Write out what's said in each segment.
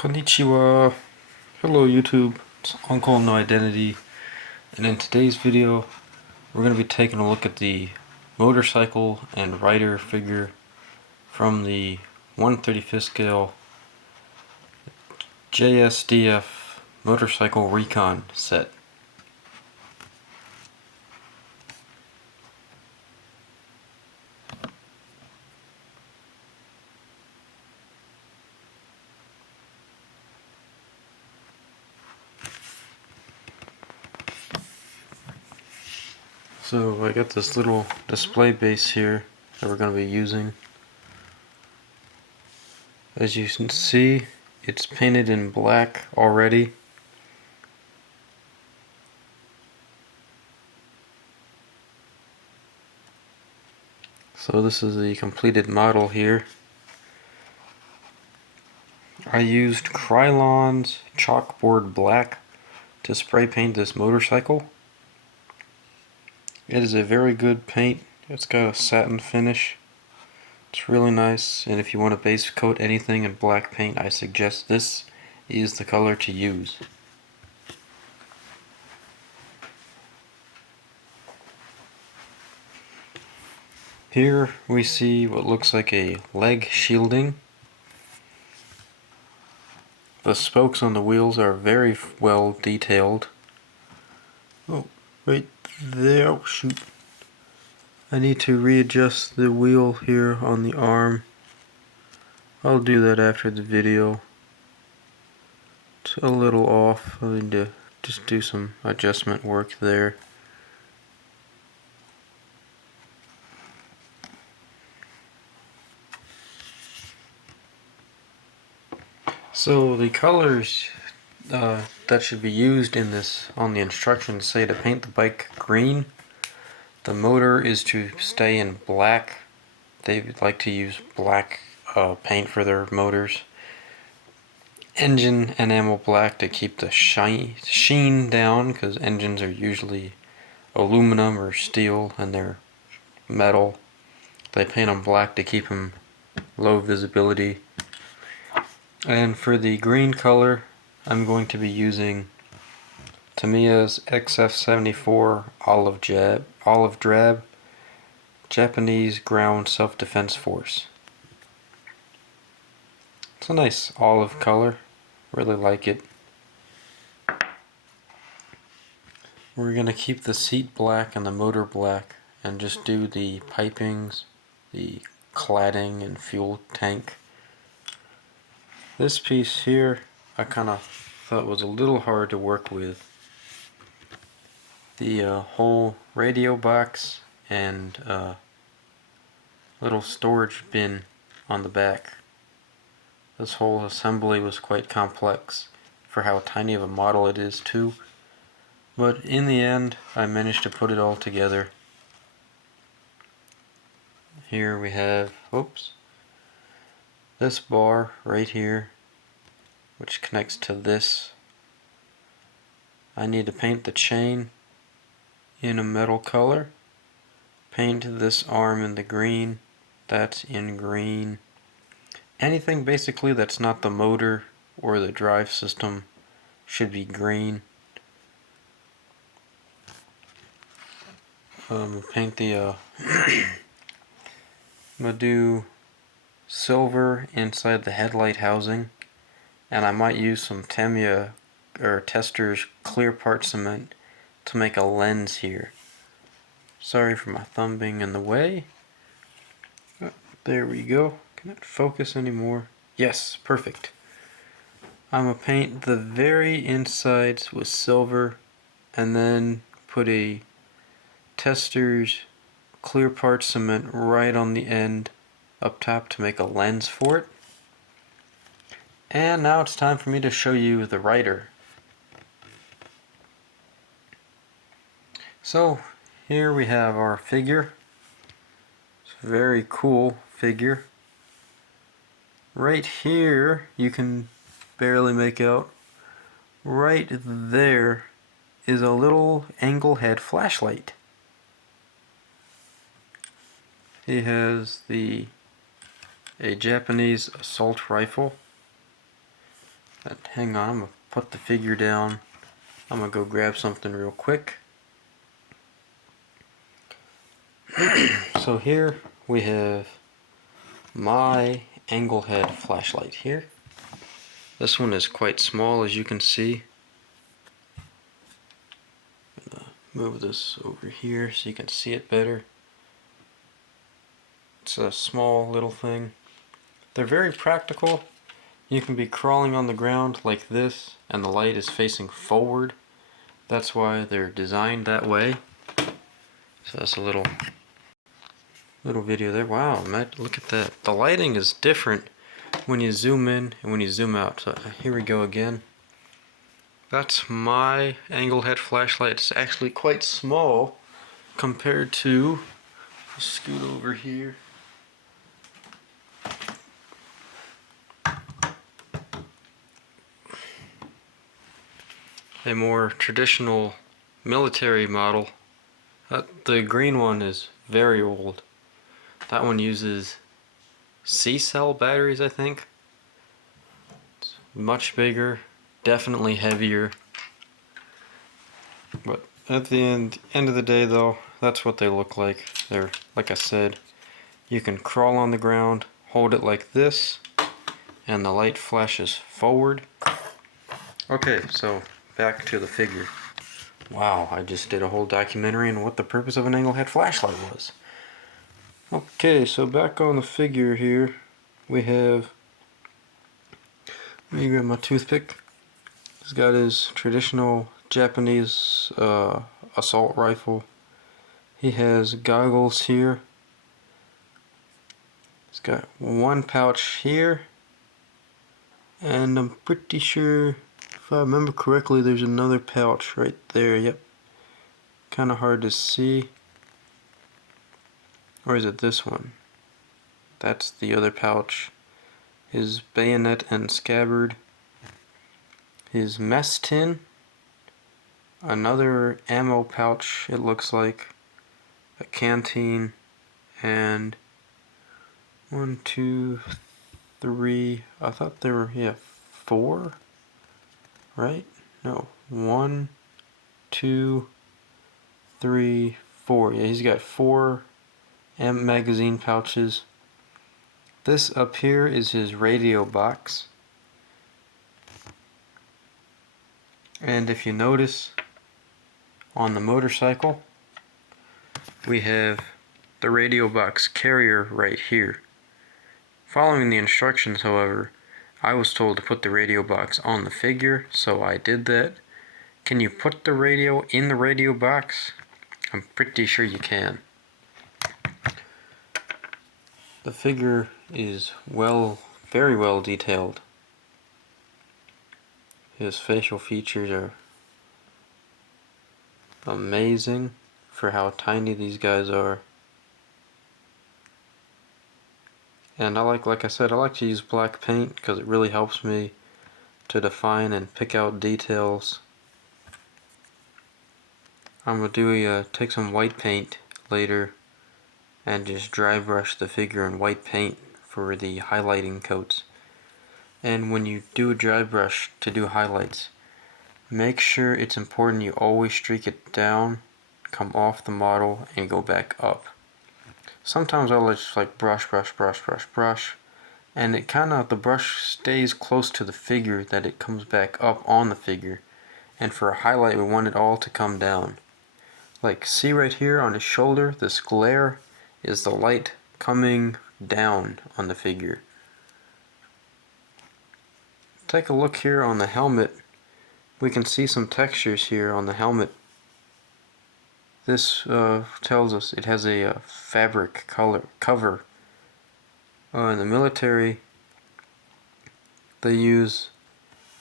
Konnichiwa. Hello YouTube. It's Uncle No Identity, and in today's video we're going to be taking a look at the motorcycle and rider figure from the 1/35th scale JSDF Motorcycle Recon set. So I got this little display base here that we're going to be using. As you can see, it's painted in black already. So this is the completed model here. I used Krylon's chalkboard black to spray paint this motorcycle. It is a very good paint. It's got a satin finish. It's really nice, and if you want to base coat anything in black paint, I suggest this is the color to use. Here we see what looks like a leg shielding. The spokes on the wheels are very well detailed. Oh, right there. Oh, shoot. I need to readjust the wheel here on the arm. I'll do that after the video. It's a little off. I need to just do some adjustment work there. So the colors that should be used in this on the instructions say to paint the bike green. The motor is to stay in black. They like to use black paint for their motors. Engine enamel black to keep the sheen down, because engines are usually aluminum or steel and they're metal. They paint them black to keep them low visibility. And for the green color, I'm going to be using Tamiya's XF74 olive drab Japanese ground self-defense force. It's a nice olive color, really like it. We're going to keep the seat black and the motor black and just do the pipings, the cladding and fuel tank. This piece here I kind of thought was a little hard to work with. The whole radio box and little storage bin on the back. This whole assembly was quite complex for how tiny of a model it is too. But in the end, I managed to put it all together. Here we have, this bar right here, which connects to this. I need to paint the chain in a metal color. Paint this arm in the green. That's in green. Anything basically that's not the motor or the drive system should be green. Paint the I'm gonna do silver inside the headlight housing, and I might use some Tamiya or Tester's clear part cement to make a lens here. Sorry for my thumb being in the way. Oh, there we go. Can it focus anymore? Yes, perfect. I'm gonna paint the very insides with silver and then put a Tester's clear part cement right on the end up top to make a lens for it. And now it's time for me to show you the rider. So here we have our figure. It's a very cool figure. Right here you can barely make out. Right there is a little angle head flashlight. He has a Japanese assault rifle. Hang on, I'm gonna put the figure down. I'm gonna go grab something real quick. So here we have my angle head flashlight here. This one is quite small, as you can see. I'm gonna move this over here so you can see it better. It's a small little thing. They're very practical. You can be crawling on the ground like this and the light is facing forward. That's why they're designed that way. So that's a little video there. Wow, look at that. The lighting is different when you zoom in and when you zoom out. So here we go again. That's my angle head flashlight. It's actually quite small compared to, scoot over here. A more traditional military model. The green one is very old. That one uses C-cell batteries, I think. It's much bigger, definitely heavier. But at the end of the day though, that's what they look like. They're, like I said, you can crawl on the ground, hold it like this, and the light flashes forward. Okay, so back to the figure. Wow, I just did a whole documentary on what the purpose of an angle head flashlight was. Okay, so back on the figure here, we have, let me grab my toothpick. He's got his traditional Japanese assault rifle. He has goggles here. He's got one pouch here. And I'm pretty sure, if I remember correctly, there's another pouch right there. Yep. Kind of hard to see. Or is it this one? That's the other pouch. His bayonet and scabbard. His mess tin. Another ammo pouch, it looks like. A canteen. And 1, 2, 3. I thought there were, yeah, 4. Right? No. 1, 2, 3, 4. Yeah, he's got 4 magazine pouches. This up here is his radio box. And if you notice, on the motorcycle, we have the radio box carrier right here. Following the instructions, however, I was told to put the radio box on the figure, so I did that. Can you put the radio in the radio box? I'm pretty sure you can. The figure is very well detailed. His facial features are amazing for how tiny these guys are. And like I said, I like to use black paint because it really helps me to define and pick out details. I'm gonna take some white paint later and just dry brush the figure in white paint for the highlighting coats. And when you do a dry brush to do highlights, make sure it's important you always streak it down, come off the model, and go back up. Sometimes I'll just like brush, and the brush stays close to the figure that it comes back up on the figure. And for a highlight, we want it all to come down. Like, see right here on his shoulder, this glare is the light coming down on the figure. Take a look here on the helmet. We can see some textures here on the helmet. This tells us it has a fabric cover. In the military, they use,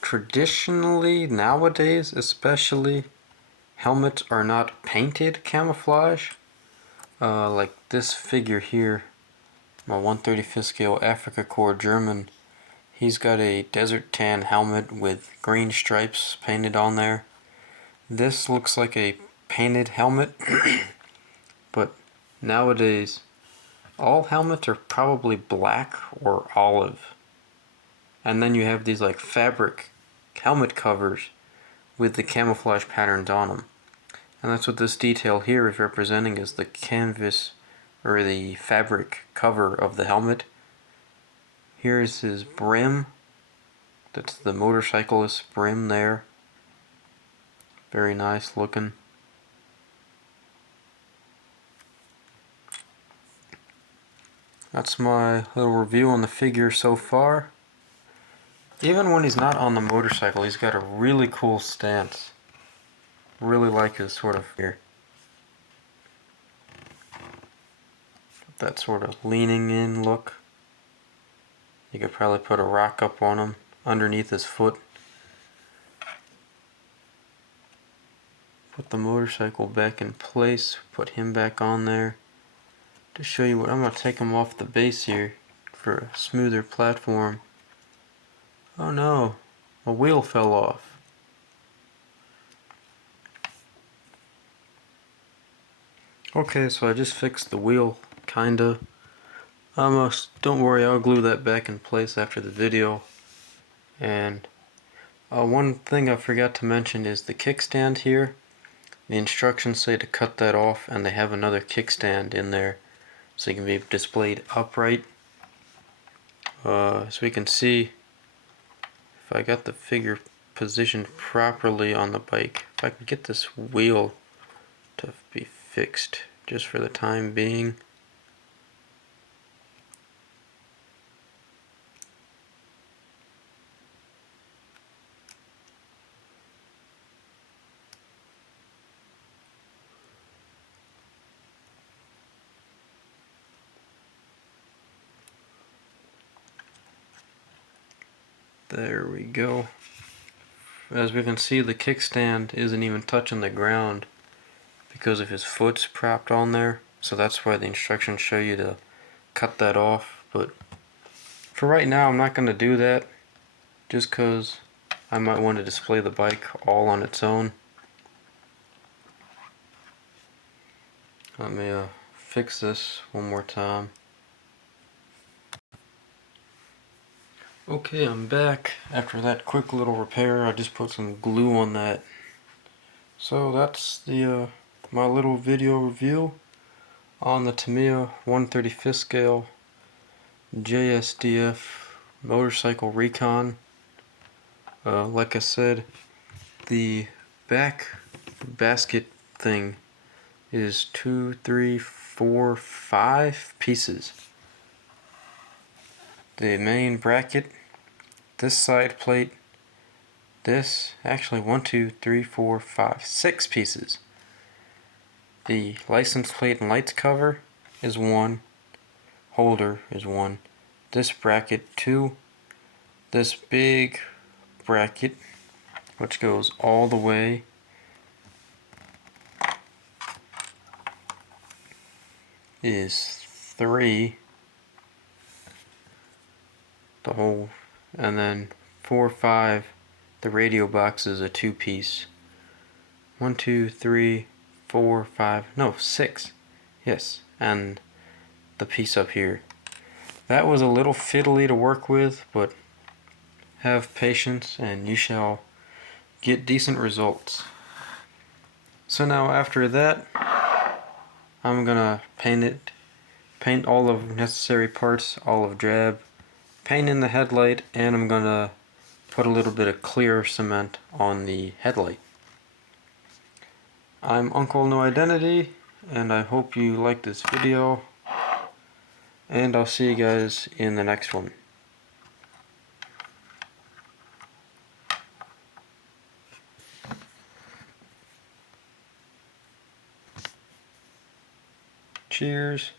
traditionally, nowadays especially, helmets are not painted camouflage. Like this figure here, my 1/35 scale Afrika Korps German, he's got a desert tan helmet with green stripes painted on there. This looks like a painted helmet, but nowadays all helmets are probably black or olive. And then you have these like fabric helmet covers with the camouflage patterns on them. And that's what this detail here is representing, is the canvas or the fabric cover of the helmet. Here's his brim. That's the motorcyclist's brim there. Very nice looking. That's my little review on the figure so far. Even when he's not on the motorcycle, he's got a really cool stance. Really like his sort of here. That sort of leaning in look. You could probably put a rock up on him underneath his foot. Put the motorcycle back in place, put him back on there. To show you what, I'm going to take him off the base here for a smoother platform. Oh no, a wheel fell off. Okay, so I just fixed the wheel, kinda. Don't worry, I'll glue that back in place after the video. And one thing I forgot to mention is the kickstand here. The instructions say to cut that off, and they have another kickstand in there so it can be displayed upright. As we can see, if I got the figure positioned properly on the bike, if I can get this wheel to be fixed just for the time being. There we go. As we can see, the kickstand isn't even touching the ground because of his foot's propped on there. So that's why the instructions show you to cut that off. But for right now, I'm not going to do that, just because I might want to display the bike all on its own. Let me fix this one more time. Okay, I'm back after that quick little repair. I just put some glue on that. So that's the my little video review on the Tamiya 1/35 scale JSDF motorcycle Recon. Like I said, the back basket thing is 2, 3, 4, 5 pieces. The main bracket, this side plate, this, actually 1, 2, 3, 4, 5, 6 pieces. The license plate and lights cover is 1, holder is 1, this bracket 2, this big bracket which goes all the way is 3, the whole, and then 4, 5, the radio box is a 2-piece. 1, 2, 3, 4, 5, no, 6, yes, and the piece up here. That was a little fiddly to work with, but have patience and you shall get decent results. So now after that, I'm gonna paint all of necessary parts olive drab, paint in the headlight, and I'm gonna put a little bit of clear cement on the headlight. I'm Uncle No Identity, and I hope you like this video, and I'll see you guys in the next one. Cheers.